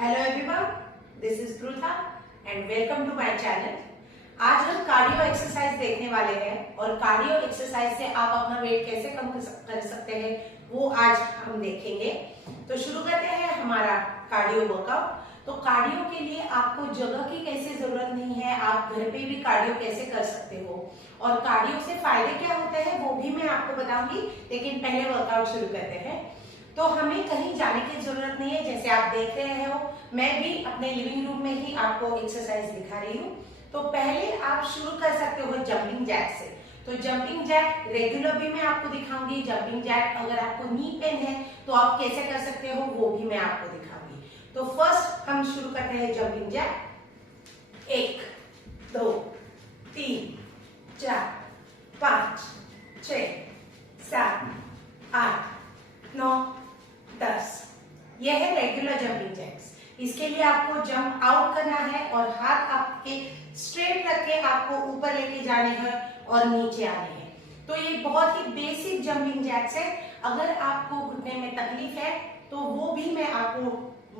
Hello everyone, this is Prutha and welcome to my channel. आज हम cardio exercise देखने वाले हैं और कार्डियो एक्सरसाइज से आप अपना वेट कैसे कम कर सकते हैं वो आज हम देखेंगे। तो शुरू करते हैं हमारा कार्डियो वर्कआउट। तो कार्डियो के लिए आपको जगह की कैसे जरूरत नहीं है, आप घर पे भी कार्डियो कैसे कर सकते हो और कार्डियो से फायदे क्या होते हैं वो भी मैं आपको बताऊंगी। लेकिन पहले वर्कआउट शुरू करते हैं। तो हमें कहीं जाने की जरूरत नहीं है, जैसे आप देख रहे हो मैं भी अपने लिविंग रूम में ही आपको एक्सरसाइज दिखा रही हूँ। तो पहले आप शुरू कर सकते हो जंपिंग जैक से। तो जंपिंग जैक रेगुलर भी मैं आपको दिखाऊंगी। जंपिंग जैक अगर आपको नी पेन है तो आप कैसे कर सकते हो वो भी मैं आपको दिखाऊंगी। तो फर्स्ट हम शुरू करते हैं जंपिंग जैक। 1 2 3 4 5 6 7 8 9 10। यह है रेगुलर जंपिंग जैक्स। इसके लिए आपको जंप आउट करना है और हाथ आपके स्ट्रेट रख के आपको ऊपर लेके जाने हैं और नीचे आने हैं। तो ये बहुत ही बेसिक जंपिंग जैक्स है। अगर आपको घुटने में तकलीफ है तो वो भी मैं आपको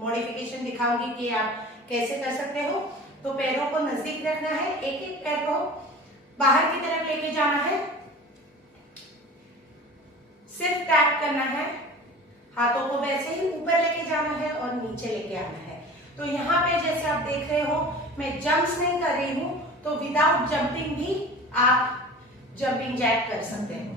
मॉडिफिकेशन दिखाऊंगी कि आप कैसे कर सकते हो। तो पैरों को नजदीक रखना है, एक एक पैर को बाहर की तरफ लेके जाना है, सिर्फ टैप करना है, हाथों को वैसे ही ऊपर लेके जाना है और नीचे लेके आना है। तो यहाँ पे जैसे आप देख रहे हो मैं जंप्स नहीं कर रही हूं, तो विदाउट जंपिंग भी आप जंपिंग जैक कर सकते हो।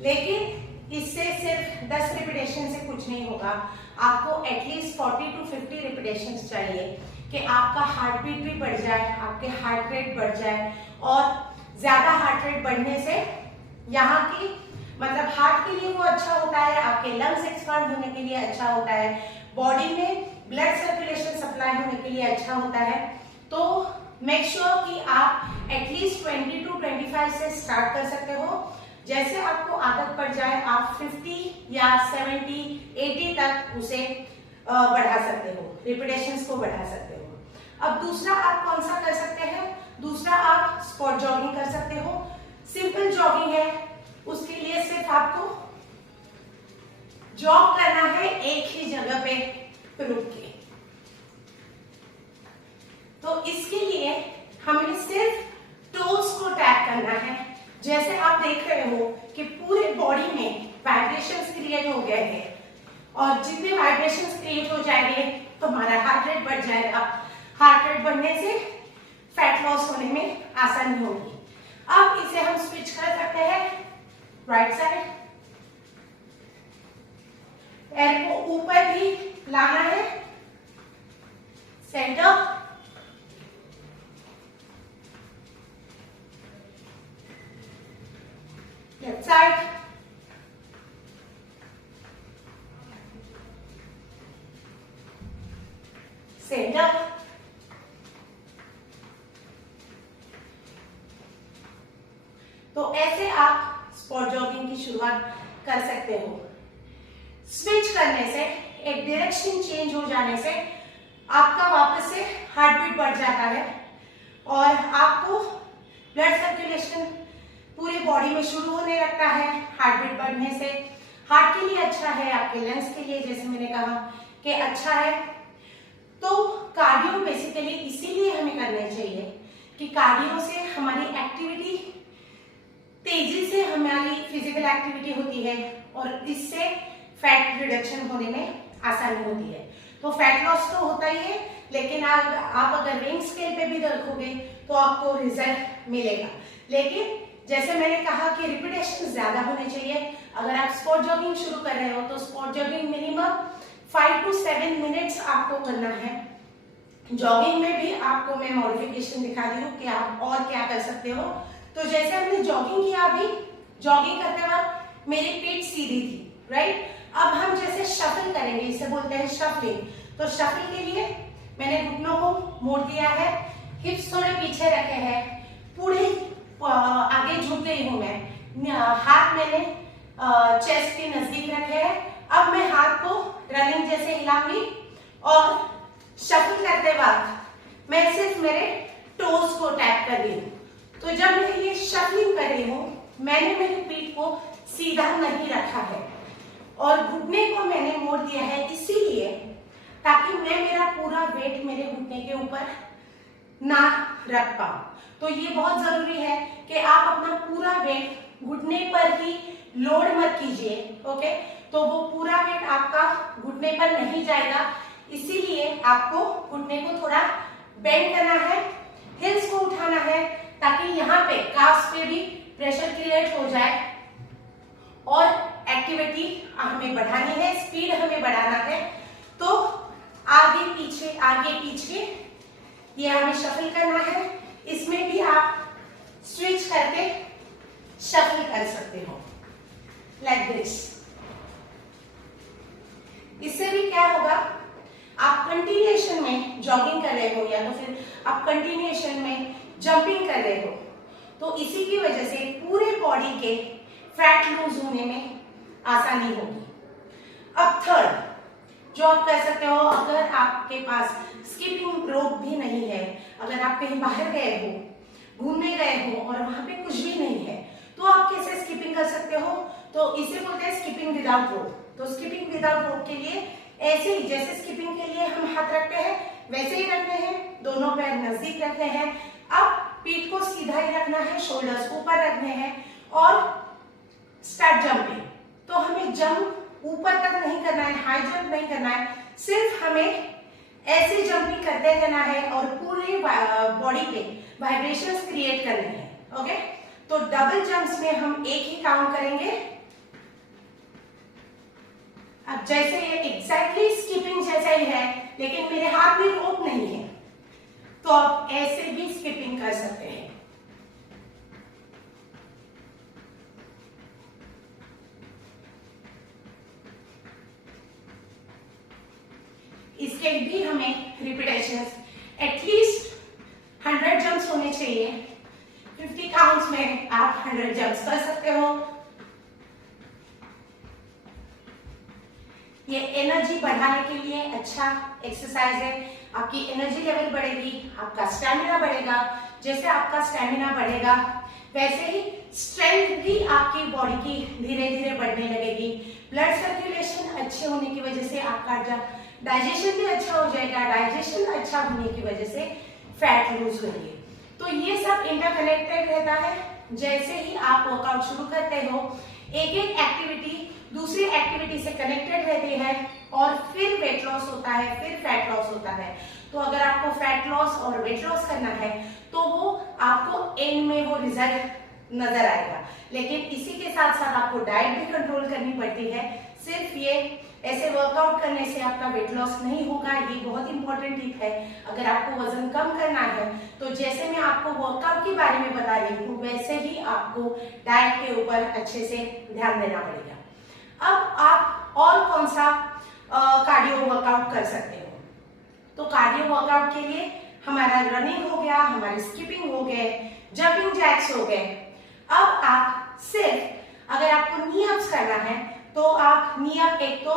लेकिन इससे सिर्फ 10 रिपीटेशन से कुछ नहीं होगा, आपको एटलीस्ट 40 to 50 रिपीटेशन चाहिए कि आपका हार्ट बीट भी बढ़ जाए, आपके हार्ट रेट बढ़ जाए। और ज्यादा हार्ट रेट बढ़ने से यहाँ की मतलब हार्ट के लिए वो अच्छा होता है, आपके लंग्स एक्सपांड होने के लिए अच्छा होता है, बॉडी में ब्लड सर्कुलेशन सप्लाई होने के लिए अच्छा होता है। तो मेक श्योर कि आप एटलीस्ट 20 to 25 से स्टार्ट कर सकते हो। जैसे आपको आदत पड़ जाए आप 50 या 70 80 तक उसे बढ़ा सकते हो, रिपीटेशंस को बढ़ा सकते हो। अब दूसरा आप कौन सा कर सकते हैं? दूसरा आप स्पॉट जॉगिंग कर सकते हो। सिंपल जॉगिंग है, उसके लिए सिर्फ आपको जॉग करना है एक ही जगह पे रुक के। तो इसके लिए हमें सिर्फ टोज को टैप करना है। जैसे आप देख रहे हो कि पूरे बॉडी में वाइब्रेशंस क्रिएट हो गए हैं और जितने वाइब्रेशंस क्रिएट हो जाएंगे तो हमारा हार्ट रेट बढ़ जाएगा। हार्ट रेट बढ़ने से फैट लॉस होने में आसानी होगी। अब इसे हम स्विच कर सकते हैं राइट साइड। पैर को ऊपर भी लाना है, सेंटर, लेफ्ट साइड, सेंटर, तो ऐसे आप स्पॉट जॉगिंग की शुरुआत कर सकते हो। स्विच करने से, एक डायरेक्शन चेंज हो जाने से आपका वापस से हार्ट बीट बढ़ जाता है और आपको ब्लड सर्कुलेशन पूरी बॉडी में शुरू होने लगता है। हार्ट बीट बढ़ने से हार्ट के लिए अच्छा है, आपके लंग्स के लिए जैसे मैंने कहा कि अच्छा है। तो कार्डियो बेसिकली इसीलिए हमें करना चाहिए कि कार्डियो से हमारी एक्टिविटी तेजी से हमारी फिजिकल एक्टिविटी होती है और इससे फैट रिडक्शन होने में आसानी होती है। तो फैट लॉस तो होता ही है, लेकिन आप अगर रेंज स्केल पे भी रखोगे तो आपको रिजल्ट मिलेगा। लेकिन जैसे मैंने कहा कि रिपीटेशन ज्यादा होने चाहिए। अगर आप स्पॉट जॉगिंग शुरू कर रहे हो तो spot jogging minimum 5 to 7 minutes आपको करना है। जॉगिंग में भी आपको मैं मॉडिफिकेशन दिखा दी हूँ कि आप और क्या कर सकते हो। तो जैसे हमने जॉगिंग किया, अभी जॉगिंग करते वक्त मेरी पीठ सीधी थी, राइट। अब हम जैसे शफल करेंगे, इसे बोलते हैं शफलिंग। तो शफल के लिए मैंने घुटनों को मोड़ दिया है, हिप्स थोड़े पीछे रखे हैं, पूरे आगे झुक गई हूं मैं, हाथ मैंने चेस्ट के नजदीक रखे हैं। अब मैं हाथ को रनिंग जैसे हिलाऊंगी और शफल करते वक्त मैं सिर्फ मेरे टोज को टैप कर रही हूँ। तो जब मैं ये शफलिंग कर रही हूँ मैंने मेरी पीठ को सीधा नहीं रखा है और घुटने को मैंने मोड़ दिया है, इसीलिए ताकि मैं मेरा पूरा वेट मेरे घुटने के ऊपर ना रख पाऊं। तो ये बहुत जरूरी है कि आप अपना पूरा वेट घुटने पर ही लोड मत कीजिए। ओके, तो वो पूरा वेट आपका घुटने पर नहीं जाएगा, इसीलिए आपको घुटने को थोड़ा बेंड करना है, हिल्स को उठाना है, ताकि यहाँ पे काफ्स पे भी प्रेशर क्रिएट हो जाए। और एक्टिविटी हमें बढ़ानी है, स्पीड हमें बढ़ाना है, तो आगे पीछे ये हमें शफल करना है। इसमें भी आप स्विच करके शफल कर सकते हो लाइक दिस। इससे भी क्या होगा, आप कंटिन्यूएशन में जॉगिंग कर रहे हो या तो फिर आप कंटिन्यूएशन में जंपिंग कर रहे हो, तो इसी की वजह से पूरे बॉडी के फैट लूज होने में आसानी होगी। अब थर्ड जो आप कर सकते हो, अगर आपके पास स्किपिंग रोप भी नहीं है, अगर आप कहीं बाहर गए हो, घूमने गए हो और वहां पे कुछ भी नहीं है, तो आप कैसे स्किपिंग कर सकते हो? तो इसे बोलते हैं स्किपिंग विदाउट रोप। तो स्किपिंग विदाउट रोप के लिए ऐसे ही जैसे स्किपिंग के लिए हम हाथ रखते हैं वैसे ही रखने हैं, दोनों पैर नजदीक रखने हैं। अब पीठ को सीधा ही रखना है, शोल्डर्स ऊपर रखने हैं और स्टार्ट जंपिंग। तो हमें जंप ऊपर तक नहीं करना है, हाई जंप नहीं करना है, सिर्फ हमें ऐसे जंपिंग करते रहना है और पूरी बॉडी पे वाइब्रेशंस क्रिएट करने हैं। ओके, तो डबल जंप्स में हम एक ही काउंट करेंगे। अब जैसे ये एग्जैक्टली स्किपिंग जैसा ही है, लेकिन मेरे हाथ में रोप नहीं है, तो आप ऐसे भी स्किपिंग कर सकते हैं। इसके भी हमें रिपीटेशंस एटलीस्ट 100 जंप्स होने चाहिए। 50 काउंट्स में आप 100 जंप्स कर सकते हो। ये एनर्जी बढ़ाने के लिए अच्छा एक्सरसाइज है। आपकी एनर्जी लेवल बढ़ेगी, आपका स्टैमिना बढ़ेगा। जैसे आपका स्टैमिना बढ़ेगा वैसे ही स्ट्रेंथ भी आपकी बॉडी की धीरे धीरे बढ़ने लगेगी। ब्लड सर्कुलेशन अच्छे होने की वजह से आपका डाइजेशन भी अच्छा हो जाएगा। डाइजेशन अच्छा होने की वजह से फैट लूज होंगे। तो ये सब इंटरकनेक्टेड रहता है। जैसे ही आप वर्कआउट शुरू करते हो, एक एक एक्टिविटी दूसरी एक्टिविटी से कनेक्टेड रहती है और फिर वेट लॉस होता है, फिर फैट लॉस होता है। तो अगर आपको फैट लॉस और वेट लॉस करना है तो वो आपको एंड में वो रिजल्ट नजर आएगा। लेकिन इसी के साथ साथ आपको डाइट भी कंट्रोल करनी पड़ती है। सिर्फ ये ऐसे वर्कआउट करने से आपका वेट लॉस नहीं होगा, ये बहुत इंपॉर्टेंट टिप है। अगर आपको वजन कम करना है तो जैसे मैं आपको वर्कआउट के बारे में बता रही हूँ, वैसे ही आपको डाइट के ऊपर अच्छे से ध्यान देना पड़ेगा। अब आप और कौन सा कार्डियो वर्कआउट कर सकते हो? तो कार्डियो वर्कआउट के लिए हमारा रनिंग हो गया, हमारी स्किपिंग हो गए, जंपिंग जैक्स हो गए। अब आप सिर्फ अगर आपको नी अप्स करना है तो आप नी अप एक तो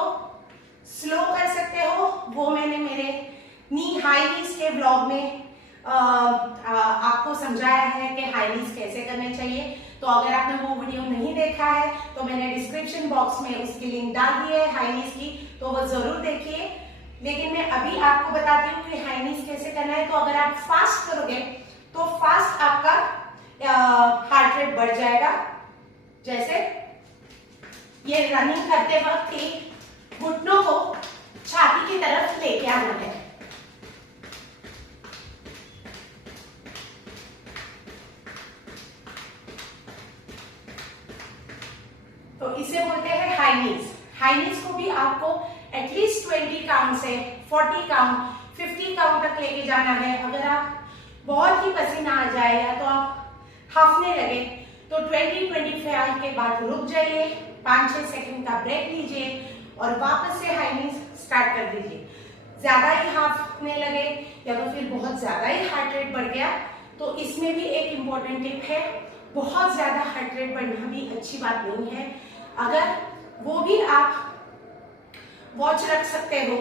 स्लो कर सकते हो, वो मैंने मेरे नी हाई नीज के ब्लॉग में आपको समझाया है कि हाई नीज कैसे करने चाहिए। तो अगर आपने वो वीडियो नहीं देखा है तो मैंने डिस्क्रिप्शन बॉक्स में उसकी लिंक डाल दी है हाई नीज की, तो वो जरूर देखिए। लेकिन मैं अभी आपको बताती हूँ कि हाई नीज कैसे करना है। तो अगर आप फास्ट करोगे तो फास्ट आपका हार्ट रेट बढ़ जाएगा। जैसे ये रनिंग करते वक्त ही घुटनों को छाती की तरफ लेके आना है। तो इसे बोलते हैं हाई नीज। हाई नीज को भी आपको एटलीस्ट 20 काउंट से 40 काउंट 50 काउंट तक लेके जाना है। अगर आप बहुत ही पसीना आ जाए या तो आप हाफने लगे तो 20-25 के बाद रुक जाइए, 5-6 सेकंड का ब्रेक लीजिए और वापस से हाई नीज स्टार्ट कर दीजिए। ज्यादा ही हाफने लगे या तो फिर बहुत ज्यादा ही हार्ट रेट बढ़ गया तो इसमें भी एक इम्पोर्टेंट टिप है, बहुत ज्यादा हार्ट रेट बढ़ना भी अच्छी बात नहीं है। अगर वो भी आप वॉच रख सकते हो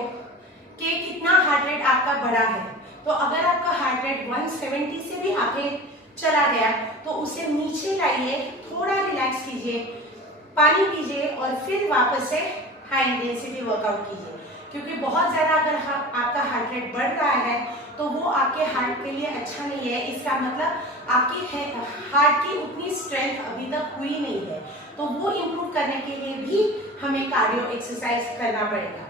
कि कितना हार्ट रेट आपका बढ़ा है। तो अगर आपका हार्ट रेट 170 से भी आगे चला गया तो उसे नीचे लाइए, थोड़ा रिलैक्स कीजिए, पानी पीजिए और फिर वापस से हाई इंटेंसिटी वर्कआउट कीजिए। क्योंकि बहुत ज़्यादा अगर आपका हार्ट रेट बढ़ रहा है तो वो आपके हार्ट के लिए अच्छा नहीं है। इसका मतलब आपकी हार्ट की उतनी स्ट्रेंथ अभी तक हुई नहीं है, तो वो इम्प्रूव करने के लिए भी हमें कार्डियो एक्सरसाइज करना पड़ेगा।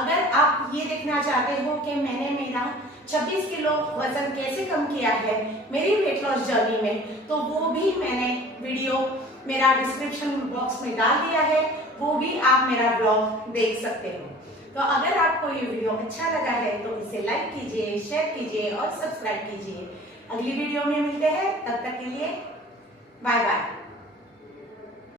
अगर आप ये देखना चाहते हो कि मैंने मेरा 26 किलो वजन कैसे कम किया है मेरी वेट लॉस जर्नी में, तो वो भी मैंने वीडियो मेरा डिस्क्रिप्शन बॉक्स में डाल दिया है, वो भी आप मेरा ब्लॉग देख सकते हो। तो अगर आपको ये वीडियो अच्छा लगा है तो इसे लाइक कीजिए, शेयर कीजिए और सब्सक्राइब कीजिए। अगली वीडियो में मिलते हैं, तब तक के लिए बाय बाय।